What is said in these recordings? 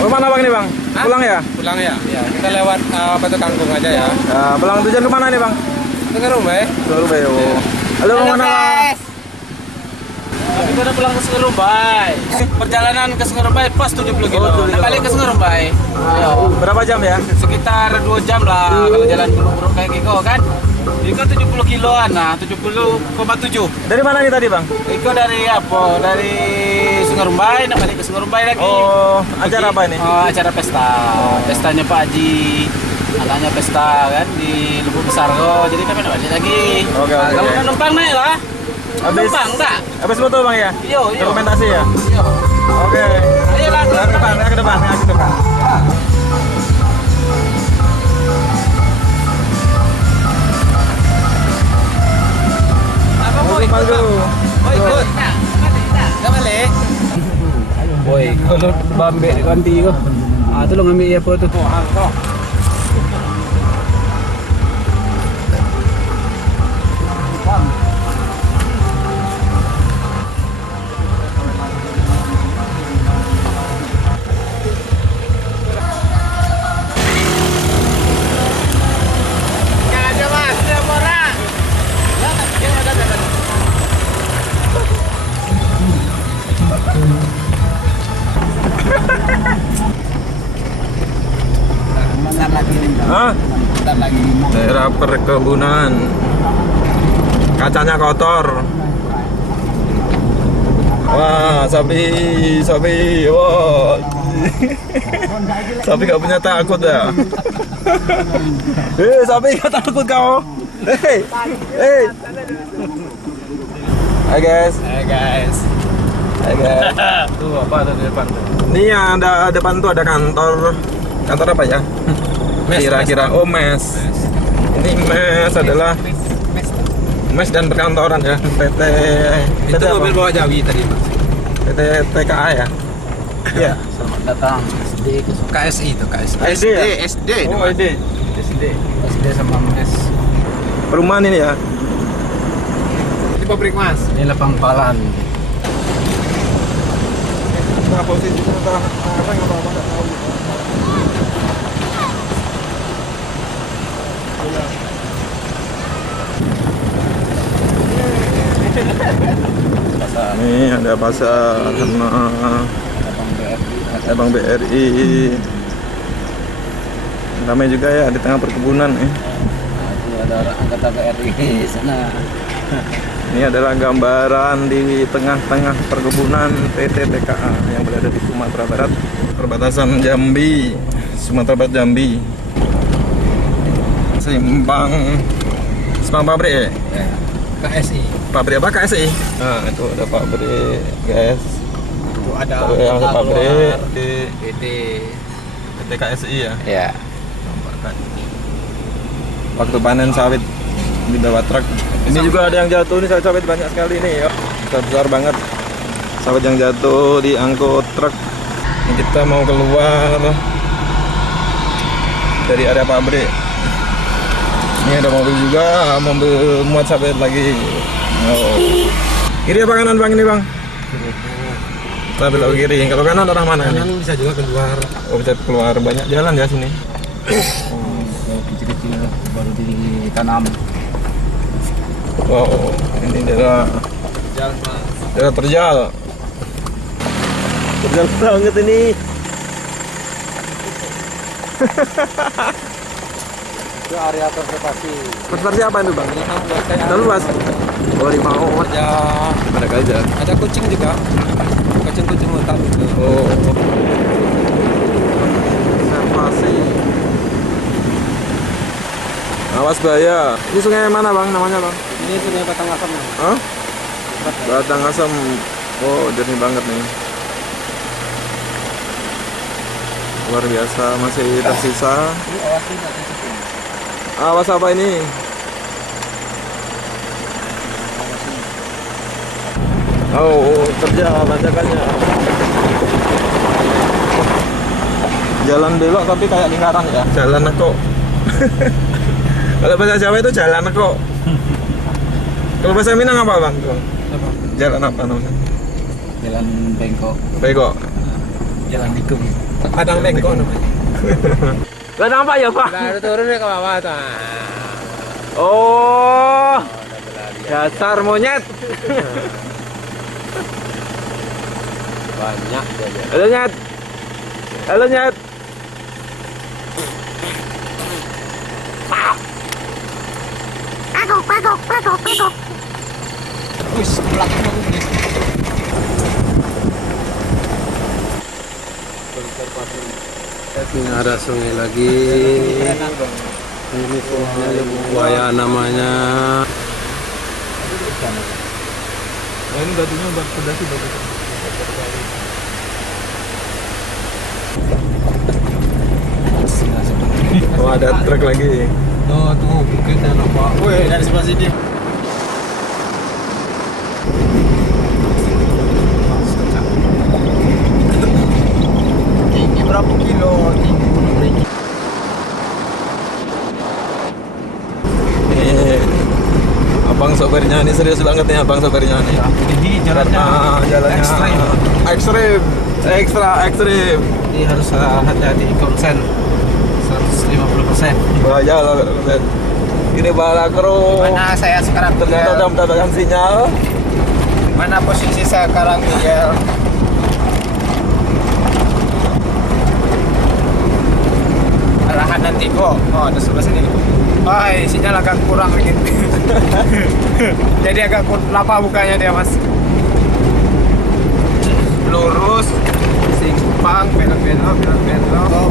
Kemana bang ini bang? Hah? Pulang ya? Pulang ya? Ya, kita lewat Batu Kangkung aja ya. Pulang tujuan kemana nih bang? Ke rumah ya? Surabaya. Halo bang, mana bang? Kami udah pulang ke Sungai. Perjalanan ke Sungai pas 70 kilo. Nah, balik ke Sungai. Berapa jam ya? Sekitar 2 jam lah kalau jalan buruk-buruk kayak gitu kan. Iko 70 kiloan, nah 70,7. Dari mana nih tadi bang? Iko dari apa? Dari Sungai, nah balik ke Sungai lagi. Oh, acara apa ini? Oh, acara pesta. Pestanya Pak Haji. Anaknya pesta kan di Lubuk Besargo. Jadi kami balik lagi. Oke. Kalau kan numpang naik lah. Habis Numpang enggak? habis foto bang ya? Yo. Dokumentasi ya? Yo. Oke. Ayo lah. Ke depan, ke depan, ke depan. Apa mau Maju, ikut? maju. Oh ikut. Enggak balik. Boy, kalau bambe ganti ko. Tolong ambil iya po to. Hah? Daerah perkebunan. Kacanya kotor. Wah, sapi. Wah. Sapi gak punya takut ya? Sapi gak takut kau? Hey. Hai guys. Tuh apa ada di depan tuh? Ini yang ada depan tuh ada kantor. Kantor apa ya? Kira-kira mes. Ini mes adalah mes dan perkantoran ya. PT Itu apa? mobil bawa Jawi tadi Mas. PT TKA ya. Iya. Selamat datang SD ke KSI itu KSI. SD ya? SD. Oh, SD. SD sama MS. Perumahan ini ya. Ini pabrik Mas. Ini lapang palan. Nah, posisi sementara apa nggak tahu. Ini ada pasar sama Abang BRI. Ramai juga ya di tengah perkebunan ya. Itu ada anggota BRI sana. Ini adalah gambaran di tengah-tengah perkebunan PT TKA yang berada di Sumatera Barat, perbatasan Jambi, Sumatera Barat Jambi. Simpang pabrik ya? KSI. Pabrik apa KSI? Nah, itu ada pabrik, guys. Itu ada Yang ada pabrik di PT. PT KSI ya. Ya. Waktu panen sawit di bawah truk. Ini juga ada yang jatuh nih, sawit banyak sekali nih ya. Besar banget. Sawit yang jatuh diangkut truk. Ini kita mau keluar dari area pabrik. Ini ada mobil juga, mobil muat sawit lagi. Oh. Kiri apa kanan bang ini bang? Kita belok kiri. Kalau kanan arah mana? Kanan bisa juga keluar. Oh, bisa keluar, banyak jalan ya sini. Kecil-kecil baru ditanam. Wow, ini daerah Jalan Mas. daerah terjal. Terjal banget ini. Itu area konservasi. Konservasi apa itu bang? Lalu luas. Oh, rimau. Ya, Ada gajah. ada kucing juga. Kucing hutan itu. Oh. Konservasi. Awas bahaya. Ini sungai mana bang? Namanya bang? Ini Sungai Batang Asam. Hah? Batang Asam. Oh, jernih banget nih. Luar biasa, masih tersisa. Ini awasi nggak disiplin. Awas apa ini? Oh, terjal tanjakannya. Jalan belok tapi kayak lingkaran ya. Jalan kok. Kalau bahasa Jawa itu jalan kok. Kalau bahasa Minang apa bang? Apa? Jalan apa namanya? Jalan bengkok. Bego. Jalan Nikung. Padang Bengkok namanya. Lah nampak ya, Pak? Nah, ada turun ke bawah tuh. Oh. Dasar monyet. Banyak aja. Halo, Nyet. Halo, Nyet. Wis, belakang aku guys. Ini ada sungai lagi. Ini sungainya buaya namanya. Ini batunya buat pedasi bagus. Oh, ada truk lagi. Tuh, mungkin ada apa? Woi, dari sebelah sini. Tinggi berapa kilo? Abang sopirnya ini serius banget nih, abang sopirnya nih. Ini jalannya Jalannya ekstrim, ekstrim. Jadi harus hati-hati konsen 150%. Bahaya loh, konsen. Ini bala kru. Mana saya sekarang? Ternyata udah mendapatkan sinyal. Mana posisi saya sekarang, Miguel? Arahan nanti kok. Oh, ada sebelah sini. Oh, sinyal agak kurang dikit. Jadi agak lapa bukanya dia, Mas. Lurus, simpang, belok-belok, belok-belok. Oh,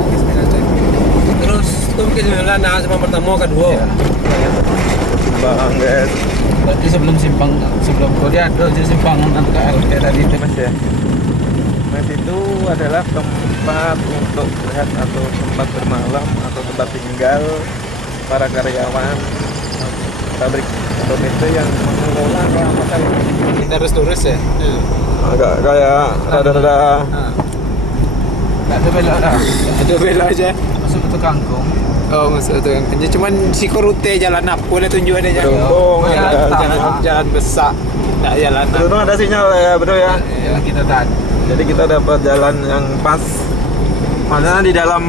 terus itu mungkin nah sama pertama kedua. Bang, guys. Berarti sebelum Korea ada simpangan antara kayak tadi itu Mas ya. Mas itu adalah tempat untuk lihat atau tempat bermalam atau tempat tinggal para karyawan pabrik otomotif yang mengelola keamanan. Kita harus lurus ya. Agak kayak rada-rada Nggak ada belok dah. Ada belok aja. Masuk ke kangkung. Oh, maksud itu yang cuman si Korute jalan apa? Boleh tunjuk ada jalan. Berhubung ada Jalan besar. Enggak jalan. beruntung ada sinyal ya, bro ya. Yang kita tadi. Jadi kita dapat jalan yang pas. Padahal di dalam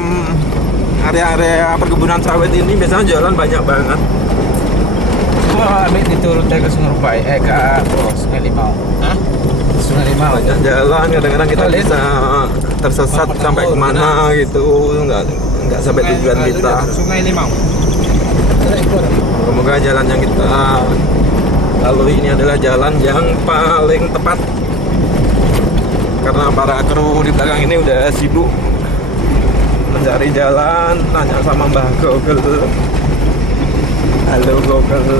area-area perkebunan sawit ini biasanya jalan banyak banget. Wah, ambil diturut ke Sungai Rupai, ke Sungai Limau. Hah? Sungai Limau. Banyak jalan, kadang-kadang kita Toilet. bisa tersesat sampai kemana gitu, nggak sampai tujuan kita. Sungai Limau. Semoga jalan yang kita lalui ini adalah jalan yang paling tepat, karena para kru di belakang ini udah sibuk mencari jalan, tanya sama Mbah Google. Halo Google,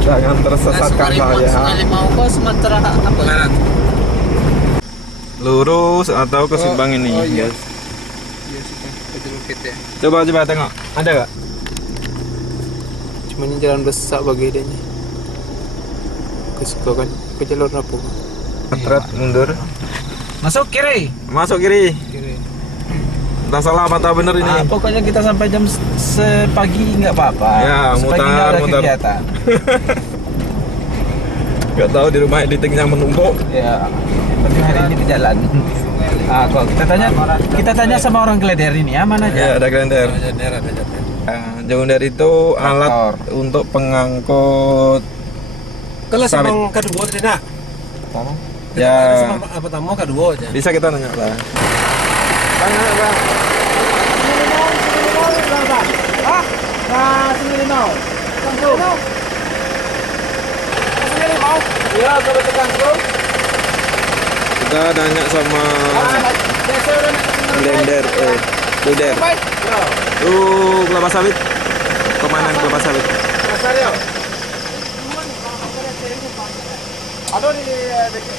jangan tersesatkan saya. Sungai Limau ke Sumatera apa? Barat. Lurus atau ke simpang ini, Oh iya. guys. Iya sih, ke Bukit ya. Coba tengok, ada nggak? Cuma ini jalan besar bagi dia nih. Kesuka kan ke jalur apa? Retret mundur, Masuk kiri. masuk kiri. Kiri. Entah salah apa bener ini. Ah, pokoknya kita sampai jam sepagi nggak apa-apa. Ya, Sepagi nggak ada mutar. kegiatan. Gak tahu di rumah editingnya menumpuk. Ya, tapi hari ini di jalan. Ah, kok kita tanya sama orang Gleder ini aman Ya, aja. ada grinder. Ada jalan. Jauh dari itu alat untuk pengangkut. Kalau Sawit. sama kedua tidak. Ya, Pertama kedua aja. bisa kita nanya lah. Bang. Iya, kalau ke Kangkung. Kita nanya sama blender, Luder. Tuh kelapa sawit. Kemana kelapa sawit? Ada di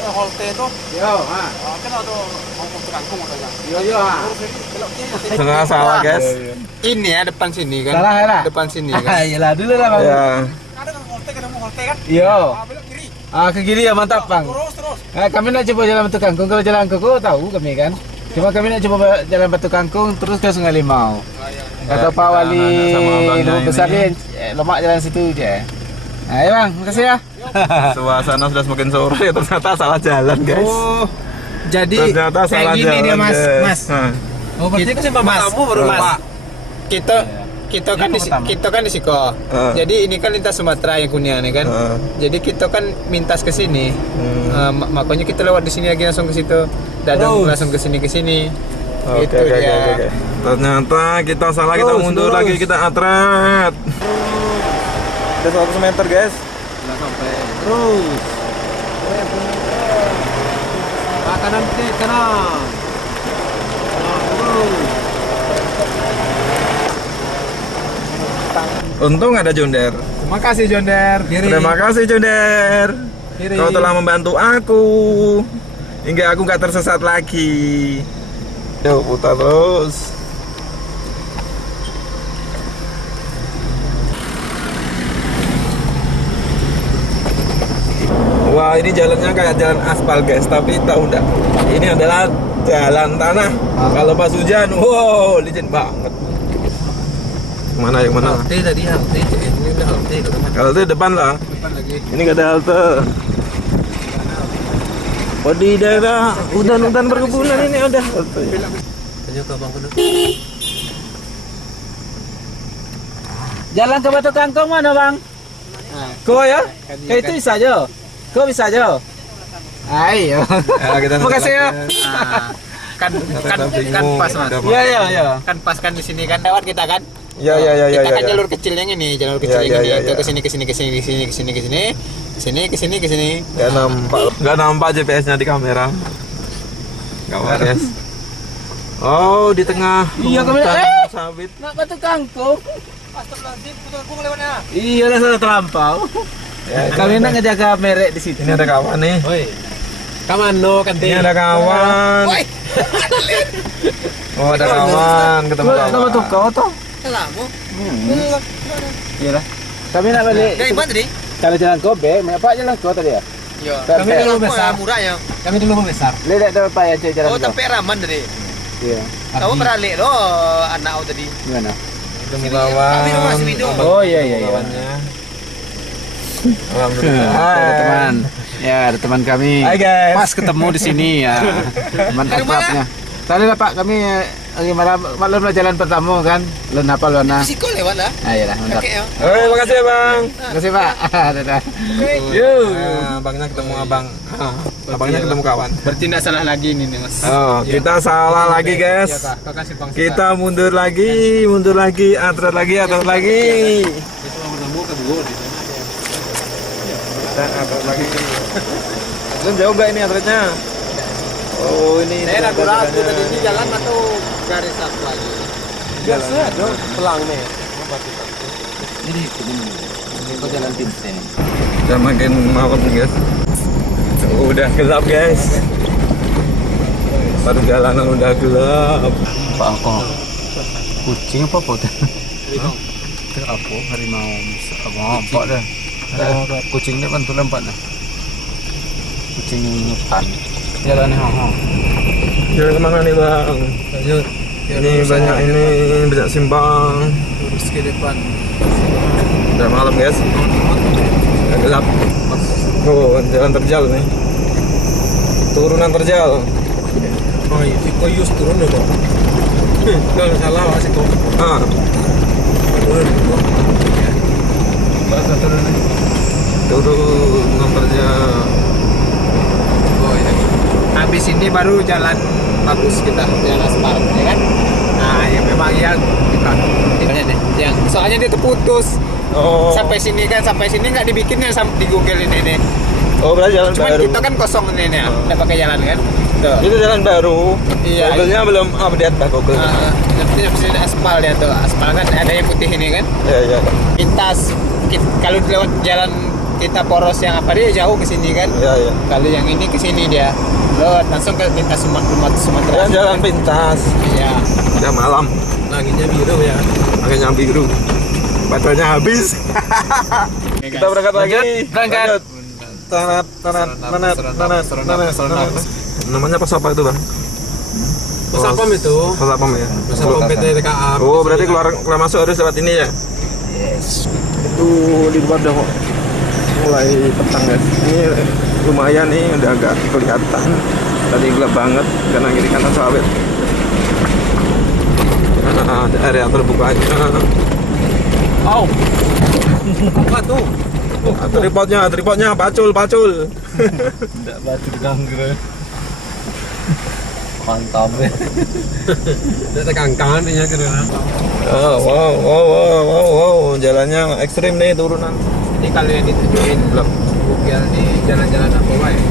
Holte itu. Yo, kan ada ngomong ke Kangkung katanya. Yo, Salah guys. Ini ya depan sini kan. Salah ya, Lah? Depan sini Ah, kan. iyalah dulu lah Bang. Ya, Ada kan Holte, ketemu Holte kan? Iya. Belok kiri. Ah, ke kiri ya mantap Bang. Terus. Kami nak coba jalan Batu Kangkung. Kalau jalan Koko tahu kami kan. Cuma kami nak coba jalan Batu Kangkung terus ke Sungai Limau. Kata Pak kita Wali nanya sama abangnya Gunung Besar ini. dia lemak jalan situ aja. Ayo Bang, makasih ya. suasana sudah semakin sore, ternyata salah jalan guys. Oh, Jadi Ternyata kayak salah gini dia jalan, mas, guys. mas. Nah. Oh, berarti Kita- kan bapak Mas, kamu baru Mas. Pak. Kita kan Ini pertama. kita kan di Siko. Jadi ini kan lintas Sumatera yang Kunian ya kan. Jadi kita kan mintas ke sini. Makanya kita lewat di sini lagi langsung ke situ. Dadang Terus. langsung ke sini. Oke, Itu oke, dia. oke. Ternyata kita salah, kita Terus, mundur terus. lagi, kita atret. Udah 100 meter, guys. Nggak sampai. Terus. Pak kanan kiri kanan. Terus. Untung ada Jonder. Terima kasih Jonder. Terima kasih Jonder. Kiri. Kau telah membantu aku hingga aku nggak tersesat lagi. Yuk putar terus. Wah, ini jalannya kayak jalan aspal guys, tapi tahu enggak? Ini adalah jalan tanah. Kalau pas hujan, wow, licin banget. Mana yang mana? Halte tadi halte. Ini udah halte teman. Halte depan lah. Depan lagi. Ini gak ada halte. Oh, di daerah hutan-hutan perkebunan ini ada halte. Tanya ke Bang Kuno. Jalan ke Batu Kangkung mana, Bang? Kau ya? Kayak itu bisa aja. Kau bisa aja. Ayo. Ya, kita Makasih ya. Ah. Kan pas mas. Iya, iya, iya. Kan pas kan di sini kan lewat kita kan. Ya, ya, ya, ya. Kita kan ya. jalur kecil yang ini, jalur kecil Ya, yang ya, ini. ya, Itu ya. ke sini ke sini ke sini ke sini ke sini ke sini ke sini ke sini. Gak nampak GPS-nya di kamera. Gak apa guys. Oh, di tengah. Iya, kami- hutan sawit. Nak Batu Kangkung. Astagfirullahaladzim, putar lewatnya. Iya, lah sudah terlampau. Ya, Kami nak ngejaga merek di situ. ini ada kawan nih. Oi. Kamano kan Ini ada kawan. Woi, Oh, ada kawan, ketemu Nama kawan. tuh kau toh? kamu. Iya lah. Kami nak balik. Dari mana tadi? Kalau jalan Kobe, apa jalan kau tadi ya? Iya. Kami dulu besar. Murah ya. Kami dulu membesar. Lihat ada apa ya jalan Oh, kau? tapi raman tadi. Iya. Kamu beralih loh anak aku tadi. Gimana? Ketemu kawan. Kami rumah si Wido. Oh iya iya iya. Kawannya. Alhamdulillah. Ada teman. Ya, ada teman kami. Hai guys. Pas ketemu di sini ya. Teman Dari mana? akrabnya. Tadi lah Pak, kami lagi malam lah jalan pertama kan. Lu apa lu nah? Siko lewat lah. Ah iya lah, mantap. Oke ya. Oke, makasih ya bang. Terima kasih Pak. Dadah. Yuk. Abangnya ketemu abang. Abangnya ketemu kawan. Berarti tidak salah lagi ini nih mas. Oh, kita salah lagi guys. Iya kak. Makasih bang. Kita mundur lagi, atret lagi. Kita atret lagi. Belum jauh gak ini atretnya? Oh, ini. Saya ragu-ragu tadi ini jalan atau garis apa lagi? Biasa ada pelang nih. Jadi ini kok jalan Vincent. Udah makin malam guys. Udah gelap guys. Perjalanan udah gelap. Pak kok kucing apa pot? Itu apa harimau apa dah? Kucing ni bantu lempat dah. Kucing hutan. Jalan ni hong. Jalan kemana nih bang? Lanjut. Ini banyak simpang. Lurus ke depan. Udah malam guys. Udah gelap. Oh, jalan terjal nih. Turunan terjal. Oh, itu kau use turun dulu. Kalau salah masih kau. Ah, Turun ni. turunan terjal. Oh iya. Habis ini baru jalan bagus kita, jalan aspal, ya kan? Nah, yang memang yang kita deh. Yang soalnya dia terputus. Oh. Sampai sini nggak dibikinnya sampai di Google ini. Oh, berarti jalan Cuman baru. kita kan kosong ini ya, udah pakai jalan kan? Tuh. Itu jalan baru. Iya. Google-nya belum update Pak Google. Tapi ada aspal dia tuh. Aspal kan ada yang putih ini kan? Ya, ya. Kalau lewat jalan kita poros yang apa dia jauh ke sini kan? Ya, ya. Kalau yang ini ke sini dia lewat langsung ke lintas Sumatera. Kan jalan pintas. Iya. Udah malam. Langitnya biru ya. Makanya biru. Baterainya habis. Kita berangkat lagi. Berangkat. Tanat. Namanya pos apa itu bang? Pos apam itu? Pos apa ya? Pos apam PT TKA. Oh, berarti keluar masuk harus lewat ini ya? Yes. Itu di luar udah kok mulai petang guys. Ini lumayan nih, udah agak kelihatan. Tadi gelap banget karena kiri kanan sawit. Nah, ada area terbukanya. Oh. Apa tuh? Tripodnya pacul. Tidak batu diganggu. Mantap ya. Udah tekangkangan ini ya kira. Oh, wow, jalannya ekstrim nih turunan. Ini kalau yang ditujuin belum bukil di jalan-jalan apa ya?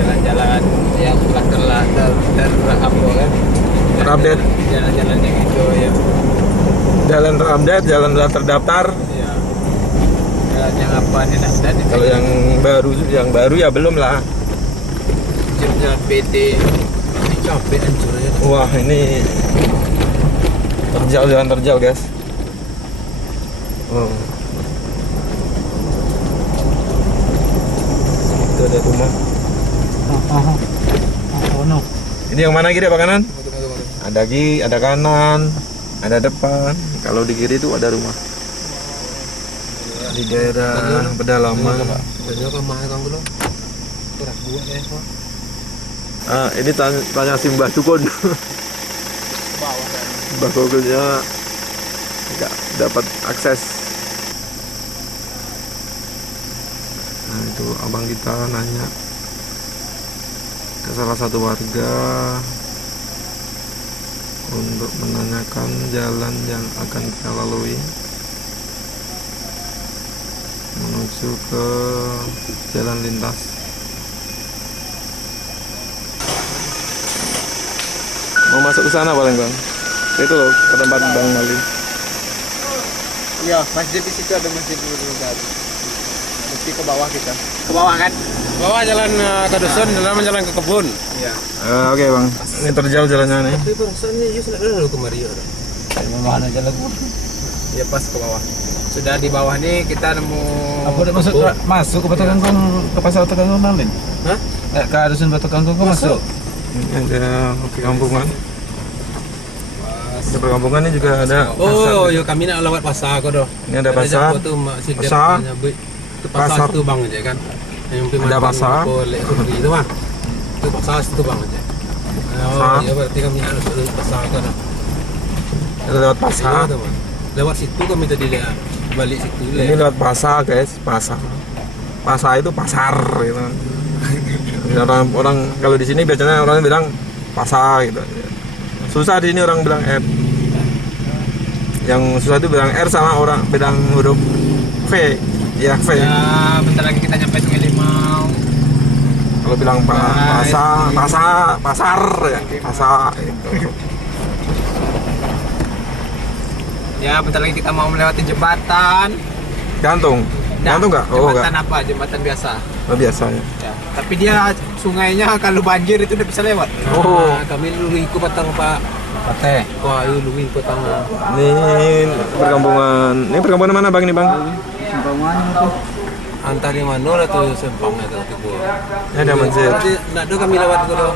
Jalan-jalan yang telah apa kan? Terupdate. Jalan-jalan yang itu ya. Jalan terupdate, jalan terdaftar. Iya. Jalan yang apa nih dan Kalau yang baru ya belum lah. jalan PT ini capek hancur aja. Wah, ini jalan terjal guys. Oh. Itu ada rumah. Oh no. Ini yang mana kiri apa kanan? Ada kiri, ada kanan, ada depan. Kalau di kiri itu ada rumah. Di daerah pedalaman. Banyak kan mahal kan dulu. Kurang buat ya, Pak. Ini tanya si Mbah Dukun. Bawah dan Mbah Dukunnya nggak dapat akses. Nah itu abang kita nanya ke salah satu warga untuk menanyakan jalan yang akan kita lalui menuju ke jalan lintas. Mau masuk ke sana paling bang? Itu loh ke tempat Bang Mali. iya, masjid di situ ada masjid dulu tadi. Mesti ke bawah kita. Ke bawah kan? Ke bawah jalan ke dusun, jalan ke kebun. Iya. Oke bang, ini terjal jalannya nih. Tapi perasaannya just nak dulu ke Mario. Mana jalan? Ya pas ke bawah. Sudah di bawah nih kita nemu. Apa udah masuk ke Batu Kangkung, ke pasar Batu Kangkung Nalin? Hah? Ke dusun Batu Kangkung masuk. Ini ada perkampungan. Di perkampungan ini juga ada Oh, pasar. yo kami nak lewat pasar kau doh. Ini ada pasar. Pasar. Itu pasar Pasar. itu bang aja kan. Yang penting Ada makan pasar. boleh itu bang. Itu pasar itu bang aja. Pasar. Oh, ya berarti kami nak lewat pasar kau doh. Itu lewat pasar. Iya, teman. Lewat situ kami tadi lihat. Balik situ Ini lewat pasar guys, pasar. Pasar itu pasar gitu. Orang kalau di sini biasanya orang bilang pasar gitu. Susah di sini orang bilang R. Yang susah itu bilang R sama orang bilang huruf V. Ya V. Ya, bentar lagi kita nyampe Sungai Limau. Kalau bilang pasar ya, pasar itu. Ya, bentar lagi kita mau melewati jembatan. Gantung. Gantung nggak? Oh Jembatan nggak. apa? Jembatan biasa. Oh, biasanya. Ya. Tapi dia sungainya kalau banjir itu udah bisa lewat. Oh. Nah, kami dulu ikut patang Pak. Pate. Wah, lu ikut patang. Ini perkampungan. Ini perkampungan mana bang? Ini bang? Antar di mana lah tuh Sempang itu tiba. Ini ada masjid. Berarti nak do kami lewat dulu.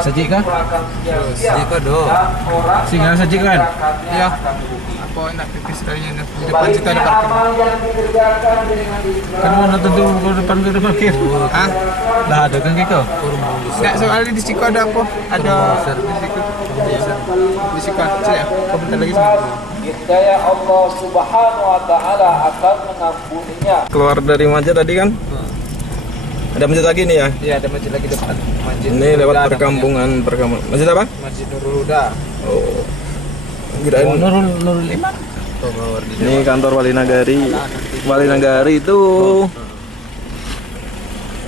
Sajik kah? Jadi kau do. Singgah sajik kan? Iya. Apa nak pipis kalian di depan situ ada parkir. Kan mana tentu ke depan parkir. Hah? Lah ada kan kiko? Enggak, soalnya di situ ada apa? Ada di situ. Di situ kecil ya. Kau bentar lagi sama. Niscaya Allah Subhanahu wa taala akan mengampuninya. Keluar dari masjid tadi kan? Ada masjid lagi nih ya? Iya, ada masjid lagi depan. Masjid Ini lewat Nurul Huda perkampungan. Masjid apa? namanya. Masjid Nurul Huda. Oh. Kirain Nurul Iman. Tuh mawar di ini kantor Wali Nagari. Wali Nagari itu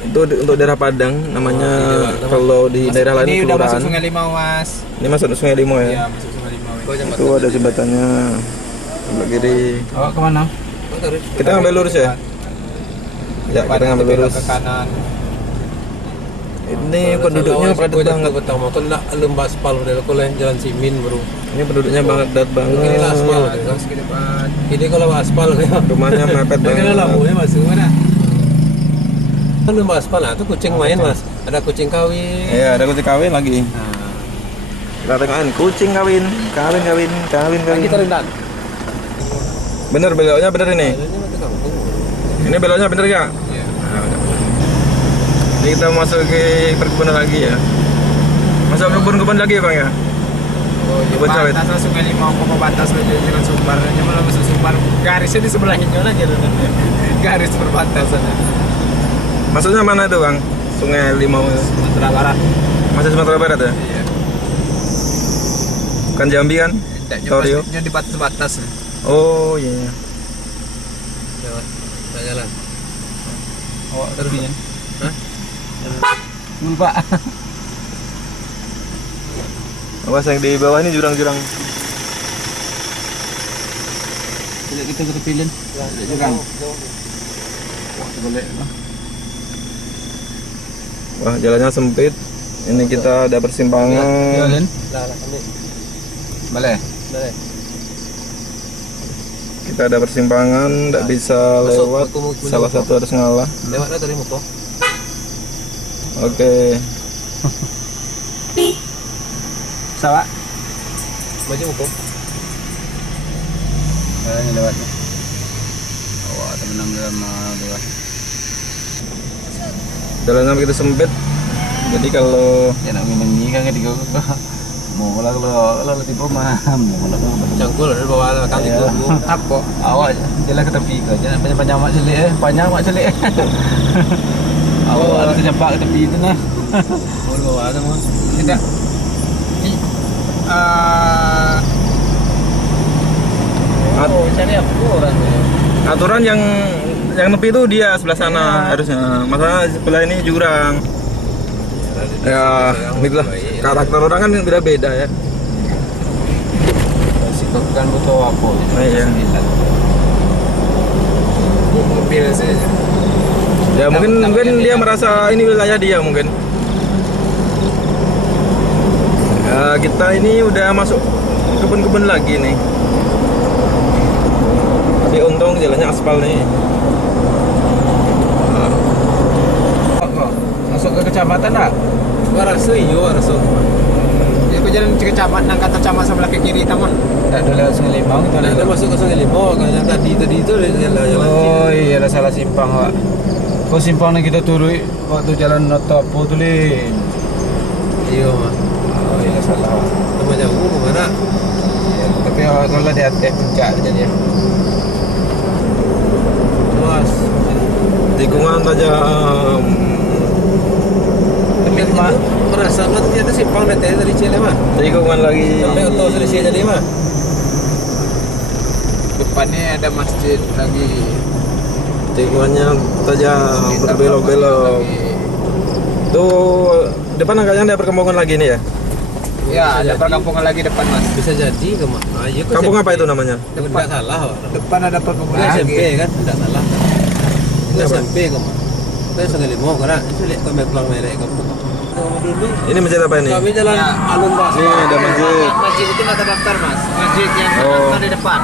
untuk daerah Padang namanya. Kalau di daerah lain ini udah masuk kelurahan. Sungai Limau, Mas. Ini masuk Sungai Limau Iya, ya. masuk Sungai Limau. Itu ada jembatannya sebelah kiri. Awak kemana? Kita ngambil lurus ya? Ya, kita ngambil lurus. Ke kanan. Ini penduduknya padat banget. Betul, mau nak lembah aspal dari kulen jalan Simin baru. Ini penduduknya padat Ini lah aspal banget. kan sedikit depan. Ini kalau aspal ya. Rumahnya mepet Ini banget. lah mulai masuk mana? Kan lembah aspal lah, tuh kucing main Mas. Ada kucing kawin. Iya, ada kucing kawin lagi. Nah, Kita tengokkan kucing kawin. kita rendah. Bener beloknya bener ini. Ini mati kampung. Ini beloknya bener gak? Iya. Ini kita masuk ke perkebunan lagi ya. Masuk kebun-kebun lagi bang ya? Oh, di Kebun sawit. batas Sungai Limau ke batas dengan Sumbar. Malah masuk Sumbar. Garisnya di sebelahnya lagi tuh. Garis perbatasan. Maksudnya mana itu bang? Sungai Limau. Sumatera Barat. Masih Sumatera Barat ya? Iya. Kan Jambi kan? Torio. Di batas-batas. Oh iya. Jalan. Awak terbinya. Hah? Lupa. Awas yang di bawah ini jurang-jurang. Tidak kita terpilih. Tidak juga. Boleh. Wah jalannya sempit. Ini kita ada persimpangan. Jalan. Boleh. Kita ada persimpangan, tidak bisa lewat. Salah satu harus ngalah. Lewat dah tadi muka. Oke. Sawa. Baca muka. Ini lewatnya. Awak terbenam dalam lewat. Jalannya begitu sempit. Jadi kalau Ya nak minum ni kan ketika mau lah kalau tiba mah mau lah Cangkul dari bawah kaki Ya. tu. Apa? awak jalan ke tepi ke jangan panjang mak celik panjang mak celik awak harus jumpa ke tepi itu nah Mau bawah tu mah. Tidak. Cari apa orang tu? aturan yang tepi itu dia sebelah sana harusnya. Masalah sebelah ini jurang. Ya, itulah karakter orang kan beda-beda ya. sikap kan butuh apa Iya. Mobil saja. Ya mungkin dia merasa ini wilayah dia mungkin. Ya, kita ini udah masuk kebun-kebun lagi nih. Tapi untung jalannya aspal nih. masuk ke kecamatan tak Warasu iyo warasu. Jadi kau jalan ke kecamatan kata camat sebelah ke kiri taman. tak ada lewat Sungai Limau itu Ada masuk ke Sungai Limau kan yang tadi itu jalan. oh iya ada salah simpang pak kau simpang ni kita turun waktu jalan Noto apa tu Lin Iyo mah. oh iya salah Wak. Nama jauh ke mana? Ya, tapi kalau di atas puncak je dia Luas. Tikungan tajam. Tapi itu merasa kan dia tu simpang dari Cile mah. Tikungan lagi. Sampai auto selesai jadi mah. Depannya ada masjid lagi. Tikungannya tajam, berbelok-belok. Tuh depan agaknya ada perkampungan lagi nih ya. Ya, ada perkampungan lagi depan mas. Bisa jadi ke mak. Ayo ke Kampung apa itu namanya? Depan salah. Depan ada perkampungan SMP lagi. Kan tidak salah. Itu SMP ke mak. Kita Sungai Limau karena itu lihat kami pulang merek kampung. Dulu Ini masjid apa ini? kami jalan alun bas. Ini ada masjid. Masjid itu nggak terdaftar mas. Masjid yang Oh. terdaftar di depan.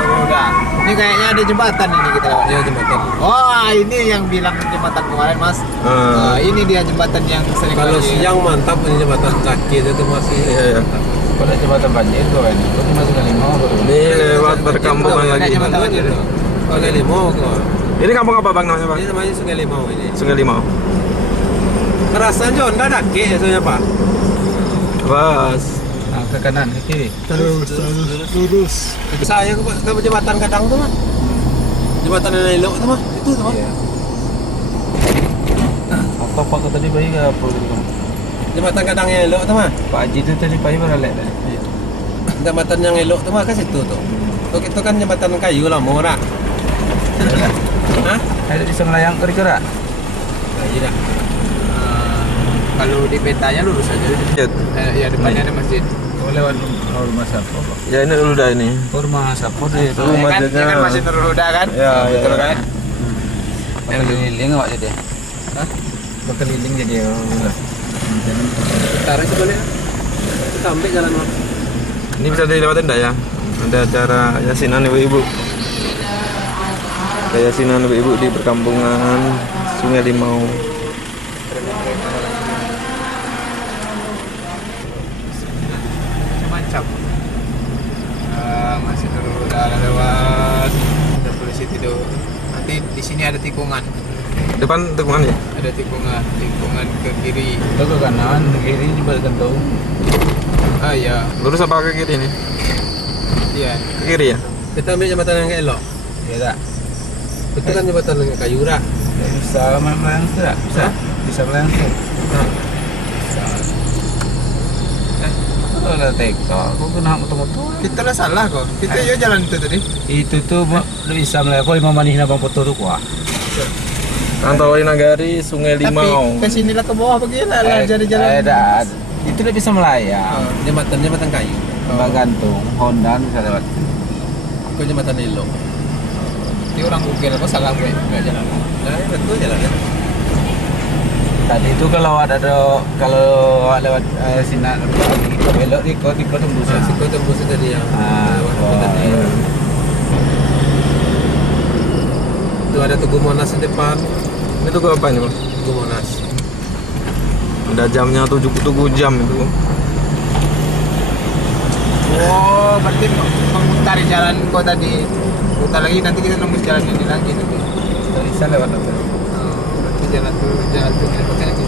Oh, udah. Ini kayaknya ada jembatan ini kita lewat. Ya jembatan. Oh ini yang bilang jembatan kemarin mas. Ah. Ini dia jembatan yang sering Kalau kali- siang mantap ini jembatan kaki itu masih Iya, iya. kalau jembatan banjir tu kan itu cuma Sungai Limau baru Ini lewat perkampungan Ada lagi. jembatan banjir. Sungai Limau kok. Ini kampung apa bang namanya bang? Ini namanya Sungai Limau ini. Sungai Limau. Kerasa Jonda dake soalnya Pak. Pas. ke kanan ke kiri Lurus. Saya ke jembatan Kadang tuh mah. Jembatan yang elok tuh mah. Itu tuh mah. apa pak tadi bayi ke apa gitu Jembatan Kadang yang elok tuh mah. Pak Haji tu tadi bayi beralek tadi Jembatan yang elok tuh mah kan situ tuh. Itu kan jembatan kayu lah mau rak. Hah? ada di Semelayang ke Rikera Nah, iya dah. Kalau di petanya lurus aja. Ya depannya ada masjid. kau lewat rumah siapa pak Ya ini dulu dah ini. rumah siapa deh itu Rumah Ya kan, masjidnya. ya kan masih Nurul Huda kan? Ya, Betul ya. kan? berkeliling awak jadi berkeliling jadi Tarik sebenarnya. Sampai jalan mah. Ini bisa dilewatin enggak ya? Ada acara yasinan ibu-ibu. Ada yasinan ibu-ibu di perkampungan Sungai Limau. Macam. Masih Nurul Huda ada lewat. Ada polisi tidur. Nanti di sini ada tikungan. Depan tikungan ya? Ada tikungan ke kiri. Itu ke kanan, ke kiri juga gantung. Ah ya, Lurus apa ke kiri nih? iya. Ke kiri ya? Kita ambil jembatan yang elok. Ya tak? Itu kan jembatan yang kayu rak. Bisa melangsir tak? Bisa? Bisa melangsir. Kalau ada teko, aku kena motor-motor. Kita lah salah kok. Kita ya jalan itu tadi. Itu tuh bisa melakukan lima manis nabang foto tuh kuah. Antawai Nagari, Sungai Limau. Tapi ke sini lah ke bawah pergi lah jadi jalan. Itu udah bisa melayang. Jembatan kayu. Mbak gantung, Honda bisa lewat. Kok jembatan elok. Ini orang Google kok salah gue nggak jalan. Nah, betul jalannya. Tadi itu kalau lewat sinar belok di kota tembusan. Siku tembus tadi yang Wah, tadi. Itu ada Tugu Monas di depan. Itu ke apa ini bang? Tugu Monas. Udah jamnya 7 jam itu. Oh, berarti mengutari jalan kau tadi. Putar lagi nanti kita nembus jalan ini lagi nanti. bisa lewat apa? Berarti jalan tuh kita pakai lagi.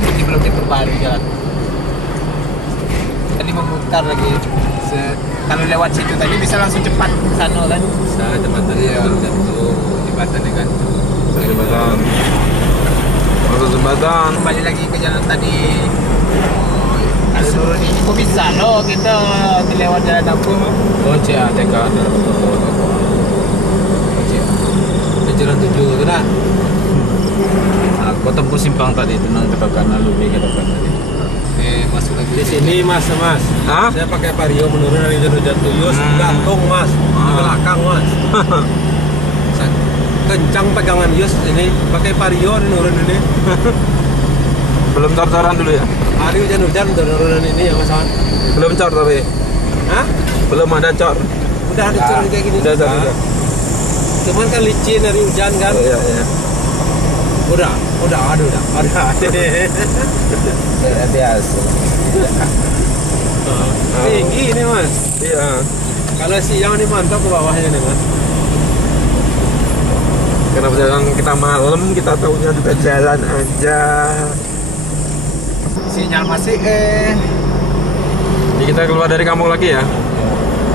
Ini belum diperbarui jalan. Tadi memutar lagi. Kalau lewat situ tadi bisa langsung cepat ke sana kan? Bisa jembatan gantung. Jembatan yang gantung. Jembatan. Masuk jembatan. Kembali lagi ke jalan tadi. Kalau turun ini kok bisa loh kita lewat jalan aku. Oh, TK. Di jalan 7 itu nak. Aku tembus simpang tadi itu nang ke kanan lebih ke depan tadi. Masuk lagi Di sini mas. Hah? Saya pakai vario menurun dari jalur Jatuyus, gantung mas, di belakang mas. Saya kencang pegangan Yus ini, pakai vario menurun ini. Belum cor-coran dulu ya? Hari hujan-hujan turunan ini ya mas. Belum cor tapi? Hah? Belum ada cor? Udah ada turun kayak gini. Udah, Pak. udah. Cuman kan licin dari hujan kan. Oh, iya, iya. Udah. Biasa. Tinggi ini mas. Iya. Kalau siang ini mantap ke bawahnya nih mas. Kenapa jalan kita malam, kita tahunya juga jalan aja. sinyal masih Jadi kita keluar dari kampung lagi ya?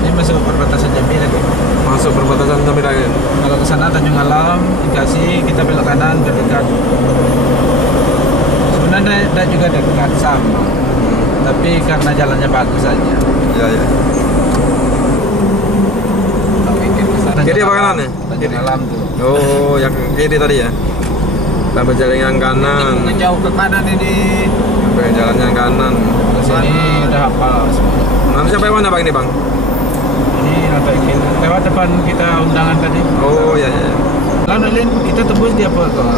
Ini masuk perbatasan Jambi tadi. Masuk perbatasan Jambi lagi. Kalau ke sana Tanjung Alam dikasih kita belok kanan dekat. Sebenarnya tidak juga dekat sama, tapi karena jalannya bagus saja. Iya, iya. Kiri apa kanan ya? Tanjung Alam tuh. Oh, yang kiri tadi ya? Sampai jalan yang kanan. ngejauh ke kanan ini. Sampai jalan yang kanan. Ke sini udah hafal semua. Nanti sampai mana bang ini bang? Ini apa ini? Lewat depan kita undangan tadi. Oh, iya, iya. Lalu Lin, kita tembus di apa kok?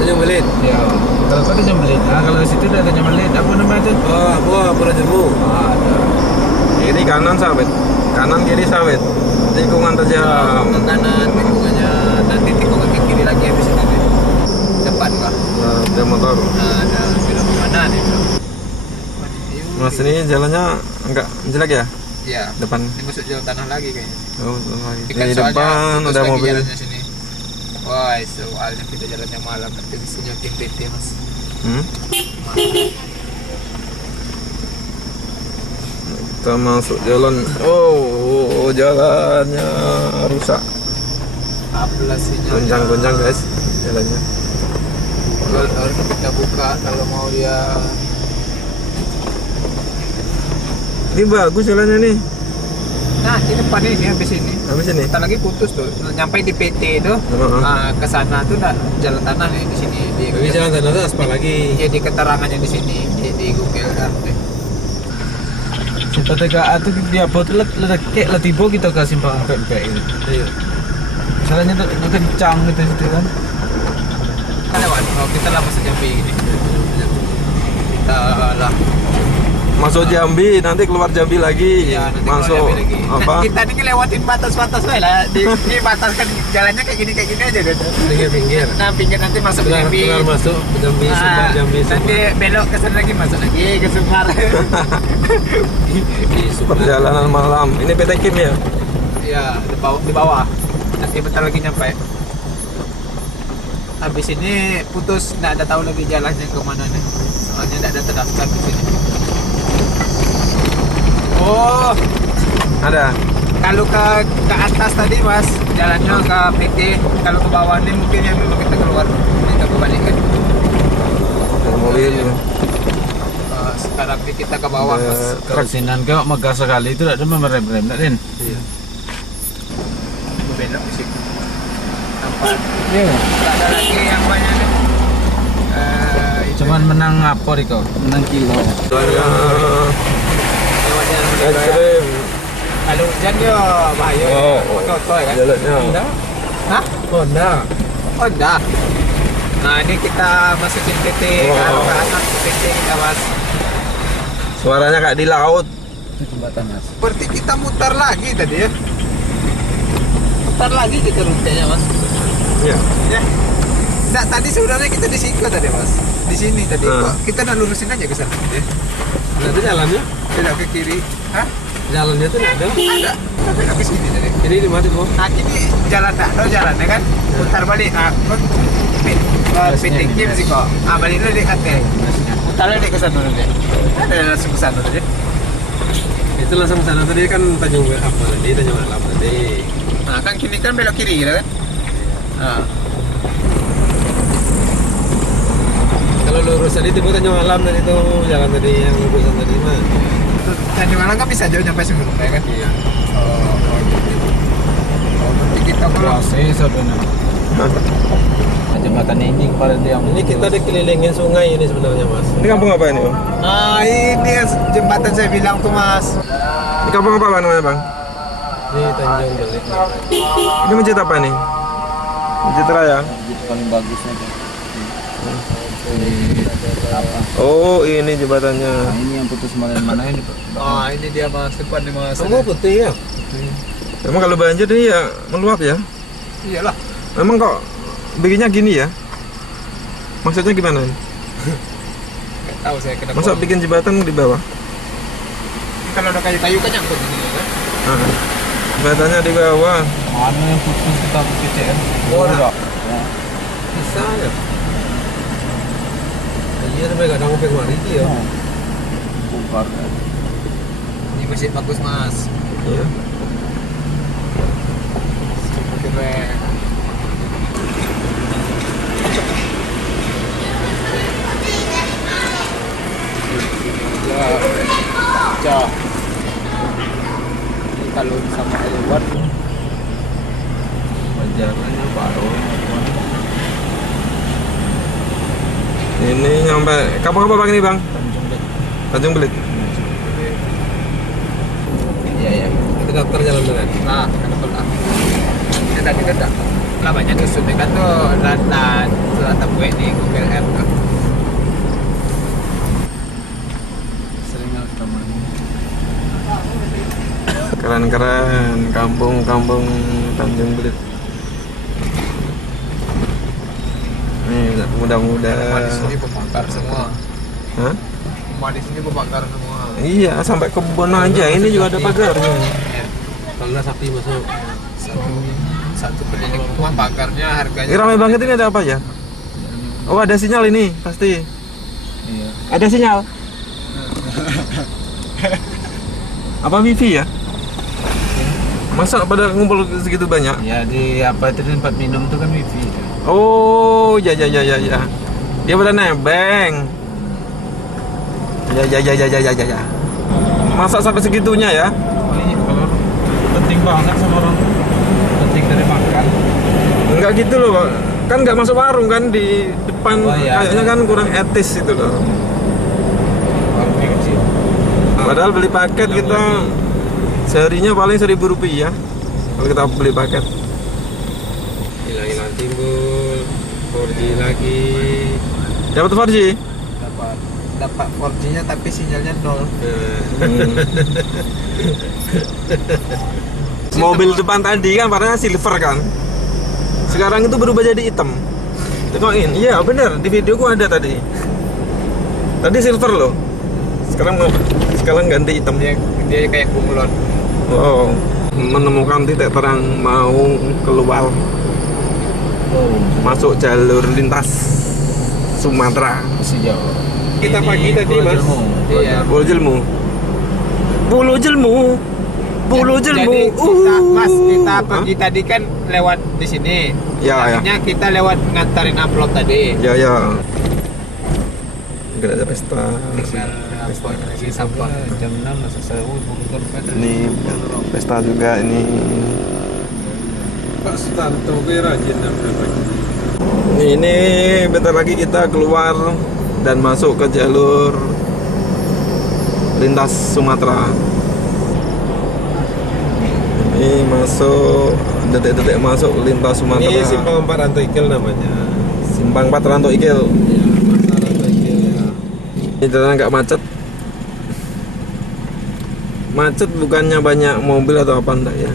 Tanjung Belit. Ya, kalau kau Tanjung Belit, nah kalau di situ ada Tanjung Belit, apa namanya itu? Wah, Pulau Jermu. Ada. Kiri kanan sawit. Kanan kiri sawit. Tikungan tajam. Ke kanan tikungannya nanti tikungan ke kiri lagi habis itu nih. Depan kah? Nah, ada motor. Nah, ada belok kemana nih bro? Mas ini jalannya enggak jelek ya? Iya. Depan. Ini masuk jalan tanah lagi kayaknya. Oh, lagi. Ini kan Di soalnya depan terus udah lagi mobil. jalannya sini. Wah, soalnya kita jalannya malam nanti bisa nyoting PT mas. Hmm? Kita masuk jalan. Oh, jalannya rusak. Apalah sinyal. Goncang-goncang guys jalannya. Harus kita buka kalau mau dia. Ini bagus jalannya nih. Nah, di depan ini habis ini. Habis ini. Kita lagi putus tuh. Nyampe di PT itu. Heeh. Nah, ke sana tuh udah jalan tanah nih di sini. Tapi jalan tanah itu aspal lagi. Ya di keterangannya di sini di Google kan. Simpang TKA itu dia buat kayak tiba kita ke simpang PMP ini. Iya. Misalnya tuh kencang gitu situ kan. Kita lewat. Oh, kita lah masuk Jambi gini. Kita lah. Masuk Jambi, nanti keluar Jambi lagi. Ya, nanti Masuk kalau Jambi lagi. apa? Nah, kita ini ngelewatin batas-batas lah. Di batas kan jalannya kayak gini aja deh. Pinggir-pinggir. Nah, pinggir nanti masuk ke Jambi. Keluar masuk Jambi, Sumbar, Nah, Jambi, nanti belok ke sana lagi masuk lagi ke Sumbar. Di Sumbar. Perjalanan malam. Ini PT Kim ya? Iya, di bawah. Nanti bentar lagi nyampe. habis ini putus, nggak ada tahu lagi jalannya kemana nih. Soalnya nggak ada terdaftar di sini. Oh, Ada. kalau ke atas tadi mas, jalannya ke PT. Kalau ke bawah ini mungkin yang memang kita keluar, kita kebalikan. Mobil. Sekarang ini kita ke bawah mas. Kalau sinan kau megah sekali itu tidak ada merem-rem, tidak Din? Belok di situ. Nampak? Iya. Tak ada lagi yang banyak nih. Cuman menang apa nih kau? Menang kilo. Ekstrim. Kalau hujan dia bahaya. Oh, Kotor kan? Jalannya. Hah? Honda. Oh enggak. Nah ini kita masukin PT. Kalau ke atas PT kita mas. Suaranya kayak di laut. Itu jembatan mas. Berarti kita mutar lagi tadi ya. Mutar lagi kita rutenya mas. Iya. Ya. Nggak, tadi sebenarnya kita di sini tadi mas. Di sini tadi. Kok kita nak lurusin aja ke sana? Ya. Itu jalannya? Belok ke kiri. Hah? Jalannya tuh nggak ada. Ada. Kita belok ke sini tadi. Ini di mana tuh? Nah ini jalan tak ada jalannya kan? Putar balik. PT Kim sih kok. Balik dulu dekat deh. Putar balik ke sana dulu deh. Ada langsung ke sana deh. Itu langsung sana tadi kan Tanjung apa tadi, Tanjung Alam tadi. Nah kan kini kan belok kiri gitu kan? Nah. Kalau lurus tadi itu Tanjung Alam tadi tuh jalan tadi yang lurusan tadi mah. Tanjung Alang kan bisa jauh sampai sebelum ya kan? Iya. Oh gitu. Oh berarti kita kalau Kuasai sebenarnya. Jembatan ini kepada dia. Ini kita dikelilingin sungai ini sebenarnya mas. Ini kampung apa ini, Om? Nah ini jembatan saya bilang tuh mas. Ini kampung apa Bang, namanya, Bang? Ini Tanjung Belit. Ini masjid apa nih? Masjid Raya. Paling bagusnya tuh. Oh, ini jembatannya. Nah, ini yang putus mana ini Pak? Nah ini dia mas, depan nih mas. Semua putih ya? Emang kalau banjir ini ya meluap ya? Iyalah. Emang kok bikinnya gini ya? Maksudnya gimana? Nggak tahu saya kenapa. Masa bikin jembatan di bawah? Kalau ada kayu-kayu kan nyangkut ini kan? Ah, jembatannya di bawah. Mana yang putus kita PCM? Oh, enggak. Bisa ya? Iya sampai kadang sampai kemari ya. Bongkar. Ini masjid bagus mas. Iya. Keren. Ya. Ini kalau sama lewat Jalannya baru. Ini nyampe kampung apa Bang ini, Bang? Tanjung Belit. Iya ya. Kita daftar jalan benar. nah kenapa lah? Kita tak namanya dusun ini kan tuh rata gue di Google Earth tuh. Sering teman. Keren-keren kampung-kampung Tanjung Belit. Nih, muda-muda. Rumah di sini pembakar semua. Hah? Rumah di sini pembakar semua. Iya, sampai kebun aja. Ini juga ada pagarnya. Kalau nggak sapi masuk. Satu keliling rumah pagarnya harganya. Ini ramai banget, ini ada apa ya? Oh, ada sinyal ini, pasti. Iya. Ada sinyal. Apa wifi ya? Masa pada ngumpul segitu banyak? Ya di apa itu tempat minum tuh kan wifi. Oh, ya. Dia pada nebeng. Ya. Masa sampai segitunya ya? Ini kalau penting banget sama orang penting dari makan. Enggak gitu loh, Pak. Kan nggak masuk warung kan di depan. Oh, iya. Kayaknya kan kurang etis itu loh. Warungnya kecil. Padahal beli paket kita seharinya paling Rp1.000 kalau kita beli paket. Hilang-hilang timbul. 4G lagi. Dapat 4G? Dapat 4G-nya tapi sinyalnya 0. Mobil depan tadi kan warnanya silver kan. Sekarang itu berubah jadi hitam. Tengokin, iya bener, di videoku ada tadi. Tadi silver loh. Sekarang ganti hitam. Dia kayak bunglon. Wow, menemukan titik terang mau keluar. masuk jalur lintas Sumatera. Sejauh. Kita pagi tadi mas. Iya. Pulau Jelmu. Pulau Jelmu. Pulau Jelmu. Jadi kita, Mas, kita pergi tadi kan lewat di sini. Ya, ya. Akhirnya kita lewat ngantarin amplop tadi. Ya, ya. Gak ada pesta. Lagi sampah jam 6 masa saya bukan pada. Ini pesta juga ini. Pak Stanto rajin pagi. Ini bentar lagi kita keluar dan masuk ke jalur lintas Sumatera. Ini masuk detik-detik masuk lintas Sumatera. Ini simpang 4 Ranto Ikil namanya. Simpang 4 Ranto Ikil. Masa Ranto Ikil ya. Ini jalan agak macet. Macet bukannya banyak mobil atau apa enggak ya?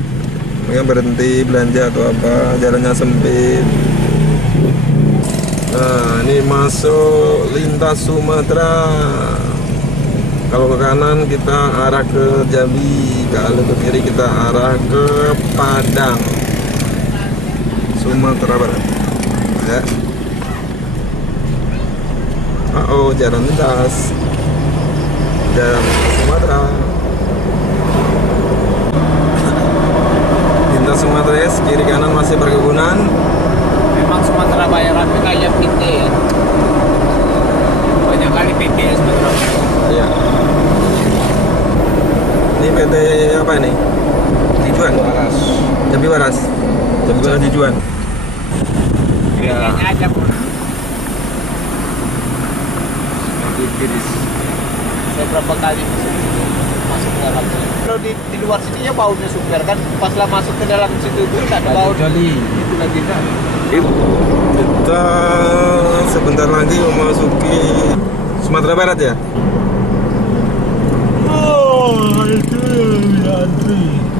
Mereka berhenti belanja atau apa? Jalannya sempit. Nah, ini masuk lintas Sumatera. Kalau ke kanan kita arah ke Jambi, kalau ke kiri kita arah ke Padang, Sumatera Barat. Ya. Oh, jalan lintas. Jalan Sumatera. Lintas Sumatera ya, kiri kanan masih perkebunan. Memang Sumatera Bayaran itu kayak PT ya. Banyak kali PT ya Sumatera Bayaran. Iya. Ini PT apa ini? Dijuan. Waras. Jambi Waras. Jambi Waras Dijuan. Kayaknya aja pun. Saya berapa kali masuk ke dalam sini. Kalau di luar sini ya baunya super kan. Pas lah masuk ke dalam situ itu nggak ada bau. Joli. Itu lagi kan. Kita sebentar lagi memasuki Sumatera Barat ya.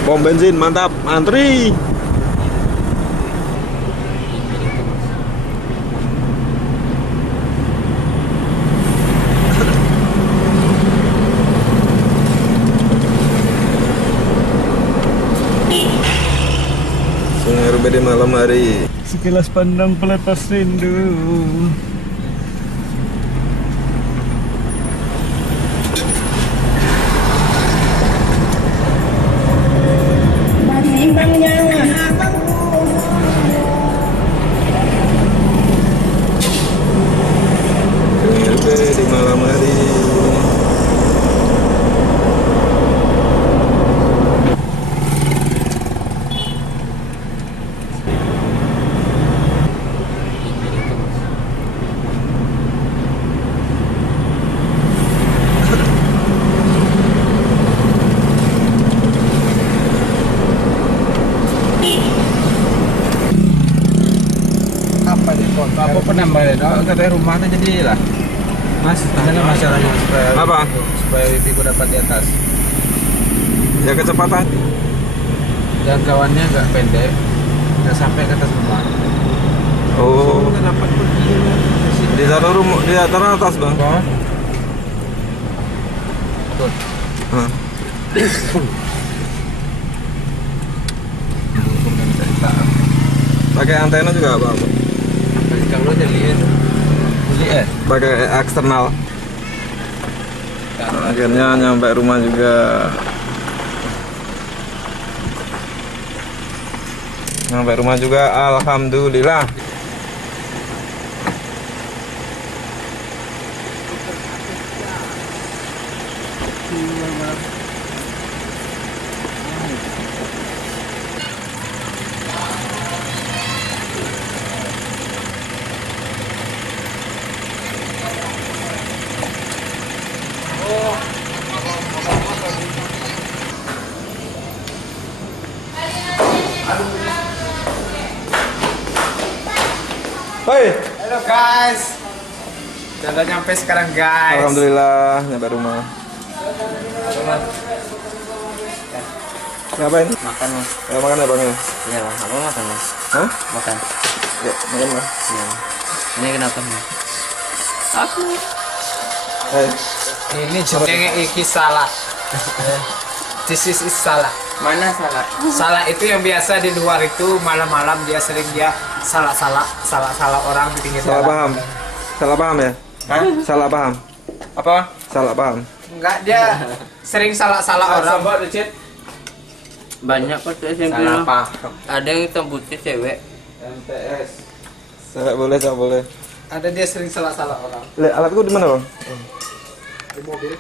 Pom bensin mantap, antri. Sungai Rubedi malam hari. Sekilas pandang pelepas rindu. Sungai Rubedi malam hari. Apa di kota? Apa penambahan? Oh, katanya rumahnya jadi lah. Mas, gimana masalahnya supaya Apa? supaya wifi ku dapat di atas? Ya kecepatan. Jangkauannya nggak pendek, nggak sampai ke atas rumah. Oh, Dapat pergi. di taruh rumah, di taruh atas bang. Tuh. Hah. Pakai antena juga apa? Kalau jadi beli Pakai eksternal. Akhirnya nyampe rumah juga. Nyampe rumah juga, alhamdulillah. Hoi, Halo guys. Sudah nyampe sekarang guys. alhamdulillah nyampe rumah. Ngapain? makan mas. Ya, makan ya bang ya? Iya bang, apa makan mas? Hah? Makan. Ya, makan lah. Iya. Ini kenapa mas? Hai. Ini jenenge iki salah. This is salah. Mana salah? Salah itu yang biasa di luar itu malam-malam dia sering salah orang di pinggir Salah jalan. paham. Salah paham ya? Hah? Salah paham. Apa? Salah paham. Enggak, dia sering salah orang. Banyak kok tuh SMP. Salah paham. Ada yang hitam putih cewek. MTS. Saya boleh, saya boleh. Ada dia sering salah orang. Alatku di mana, Bang? Di mobil.